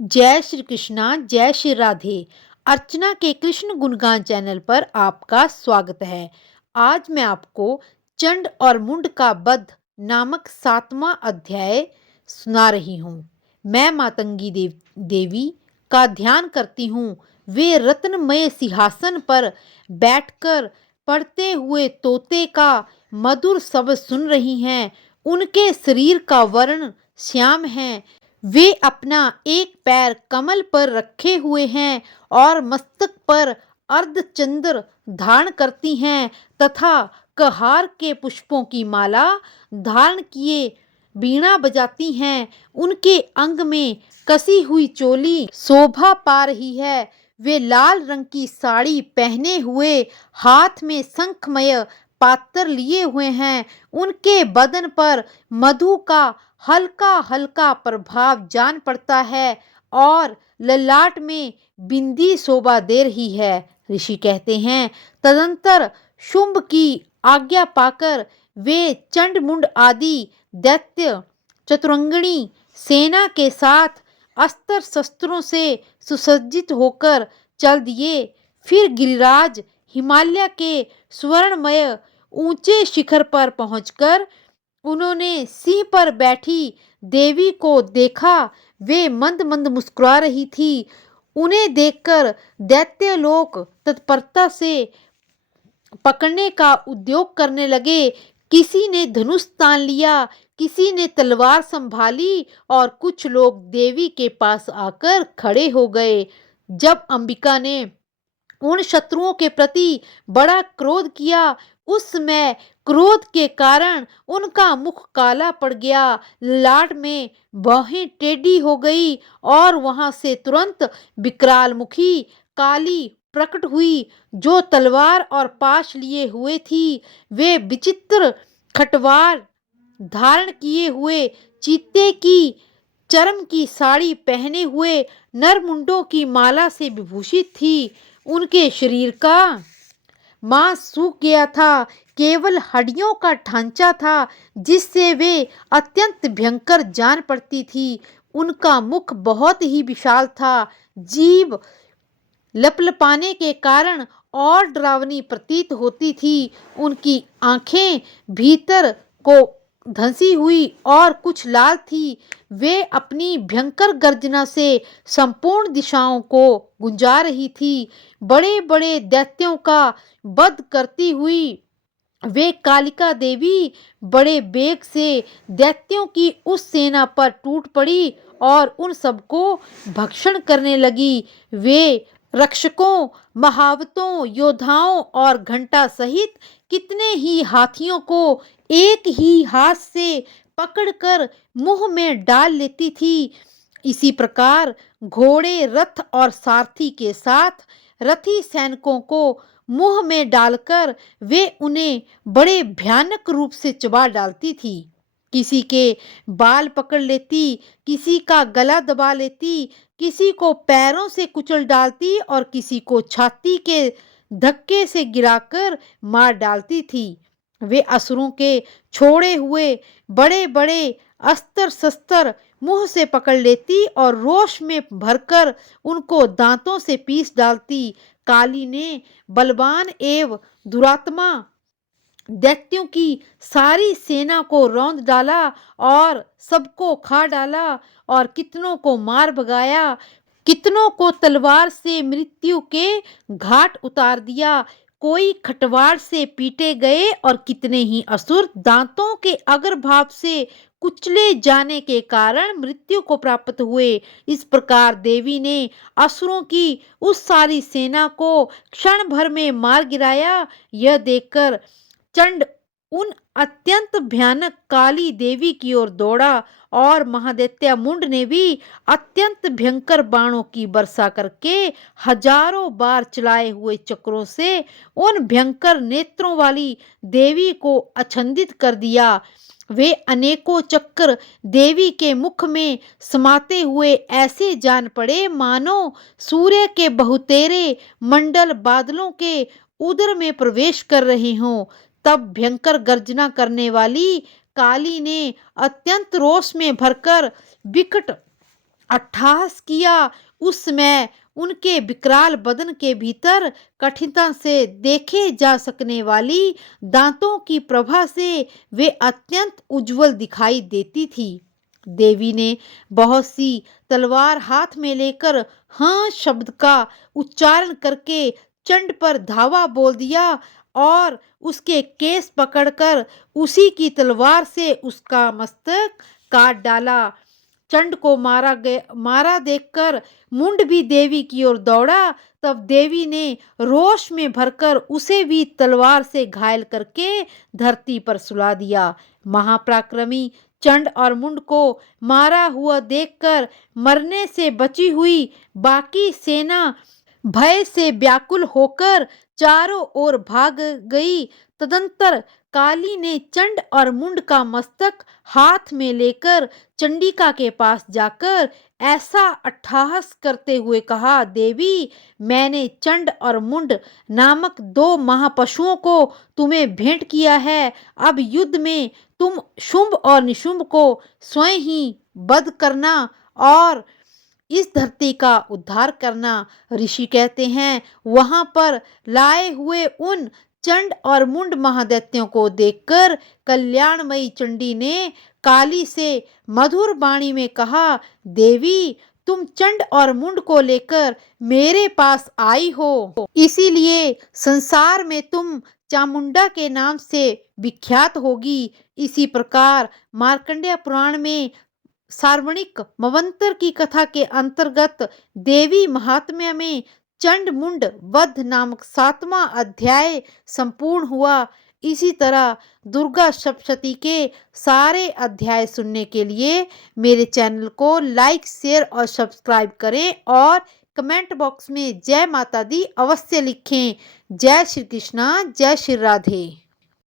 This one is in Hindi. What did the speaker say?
जय श्री कृष्णा, जय श्री राधे। अर्चना के कृष्ण गुणगान चैनल पर आपका स्वागत है। आज मैं आपको चंड और मुंड का वध नामक 7वां अध्याय सुना रही हूँ। मैं मातंगी देवी का ध्यान करती हूँ। वे रत्नमय सिंहासन पर बैठकर पढ़ते हुए तोते का मधुर शब्द सुन रही हैं। उनके शरीर का वर्ण श्याम है। वे अपना एक पैर कमल पर रखे हुए हैं और मस्तक पर अर्धचंद्र धारण करती हैं तथा कहार के पुष्पों की माला धारण किए वीणा बजाती हैं। उनके अंग में कसी हुई चोली शोभा पा रही है। वे लाल रंग की साड़ी पहने हुए हाथ में शंखमय पात्र लिए हुए हैं। उनके बदन पर मधु का हल्का हल्का प्रभाव जान पड़ता है और ललाट में बिंदी शोभा दे रही है। ऋषि कहते हैं, तदंतर शुंभ की आज्ञा पाकर वे चंड मुंड आदि दैत्य चतुरंगिणी सेना के साथ अस्त्र शस्त्रों से सुसज्जित होकर चल दिए। फिर गिरिराज हिमालय के स्वर्णमय ऊंचे शिखर पर पहुंचकर उन्होंने सिंह पर बैठी देवी को देखा। वे मंद मंद मुस्कुरा रही थी। उन्हें देखकर दैत्य लोग तत्परता से पकड़ने का उद्योग करने लगे। किसी ने धनुष तान लिया, किसी ने तलवार संभाली और कुछ लोग देवी के पास आकर खड़े हो गए। जब अंबिका ने उन शत्रुओं के प्रति बड़ा क्रोध किया, उस समय क्रोध के कारण उनका मुख काला पड़ गया, लाट में बाहें टेढ़ी हो गई और वहां से तुरंत विकराल मुखी काली प्रकट हुई, जो तलवार और पाश लिए हुए थी। वे विचित्र खटवार धारण किए हुए, चीते की चर्म की साड़ी पहने हुए, नरमुंडों की माला से विभूषित थी। उनके शरीर का मांस सूख गया था, केवल हड्डियों का ढांचा था जिससे वे अत्यंत भयंकर जान पड़ती थी। उनका मुख बहुत ही विशाल था, जीभ लपलपाने के कारण और डरावनी प्रतीत होती थी। उनकी आंखें भीतर को धंसी हुई और कुछ लाल थी। वे अपनी भयंकर गर्जना से संपूर्ण दिशाओं को गुंजा रही थी। बड़े बड़े दैत्यों का वध करती हुई वे कालिका देवी बड़े वेग से दैत्यों की उस सेना पर टूट पड़ी और उन सबको भक्षण करने लगी। वे रक्षकों, महावतों, योद्धाओं और घंटा सहित कितने ही हाथियों को एक ही हाथ से पकड़कर मुंह में डाल लेती थी। इसी प्रकार घोड़े, रथ और सारथी के साथ रथी सैनिकों को मुंह में डालकर वे उन्हें बड़े भयानक रूप से चबा डालती थी। किसी के बाल पकड़ लेती, किसी का गला दबा लेती, किसी को पैरों से कुचल डालती और किसी को छाती के धक्के से गिराकर मार डालती थी। वे असुरों के छोड़े हुए बड़े बड़े अस्त्र शस्त्र मुंह से पकड़ लेती और रोष में भरकर उनको दांतों से पीस डालती। काली ने बलवान एवं दुरात्मा दैत्यों की सारी सेना को रौंद डाला और सबको खा डाला और कितनों को मार भगाया, कितनों को तलवार से मृत्यु के घाट उतार दिया। कोई खटवार से पीटे गए और कितने ही असुर दांतों के अग्रभाग से कुचले जाने के कारण मृत्यु को प्राप्त हुए। इस प्रकार देवी ने असुरों की उस सारी सेना को क्षण भर में मार गिराया। यह देखकर चंड उन अत्यंत भयानक काली देवी की ओर दौड़ा और महादैत्य मुंड ने भी अत्यंत भयंकर बाणों की वर्षा करके हजारों बार चलाए हुए चक्रों से उन भयंकर नेत्रों वाली देवी को अछंदित कर दिया। वे अनेकों चक्र देवी के मुख में समाते हुए ऐसे जान पड़े मानो सूर्य के बहुतेरे मंडल बादलों के उदर में प्रवेश कर रहे हों। तब भयंकर गर्जना करने वाली काली ने अत्यंत रोष में भरकर विकट अट्टहास किया, उस समय उनके विकराल बदन के भीतर कठिनता से देखे जा सकने वाली दांतों की प्रभा से वे अत्यंत उज्जवल दिखाई देती थी। देवी ने बहुत सी तलवार हाथ में लेकर हाँ शब्द का उच्चारण करके चंड पर धावा बोल दिया और उसके केस पकड़कर उसी की तलवार से उसका मस्तक काट डाला। चंड को मारा देखकर मुंड भी देवी की ओर दौड़ा। तब देवी ने रोष में भरकर उसे भी तलवार से घायल करके धरती पर सुला दिया। महापराक्रमी चंड और मुंड को मारा हुआ देखकर मरने से बची हुई बाकी सेना भय से व्याकुल होकर चारों ओर भाग गई। तदंतर काली ने चंड और मुंड का मस्तक हाथ में लेकर चंडिका के पास जाकर ऐसा अट्टहास करते हुए कहा, देवी, मैंने चंड और मुंड नामक दो महापशुओं को तुम्हें भेंट किया है। अब युद्ध में तुम शुंभ और निशुंभ को स्वयं ही वध करना और इस धरती का उद्धार करना। ऋषि कहते हैं, वहां पर लाए हुए उन चंड और मुंड महादैत्यों को देखकर कल्याणमयी चंडी ने काली से मधुर वाणी में कहा, देवी, तुम चंड और मुंड को लेकर मेरे पास आई हो, इसीलिए संसार में तुम चामुंडा के नाम से विख्यात होगी। इसी प्रकार मार्कंडेय पुराण में सार्वणिक मवंतर की कथा के अंतर्गत देवी महात्म्य में चंड मुंड वध नामक 7वां अध्याय संपूर्ण हुआ। इसी तरह दुर्गा सप्तशती के सारे अध्याय सुनने के लिए मेरे चैनल को लाइक, शेयर और सब्सक्राइब करें और कमेंट बॉक्स में जय माता दी अवश्य लिखें। जय श्री कृष्णा, जय श्री राधे।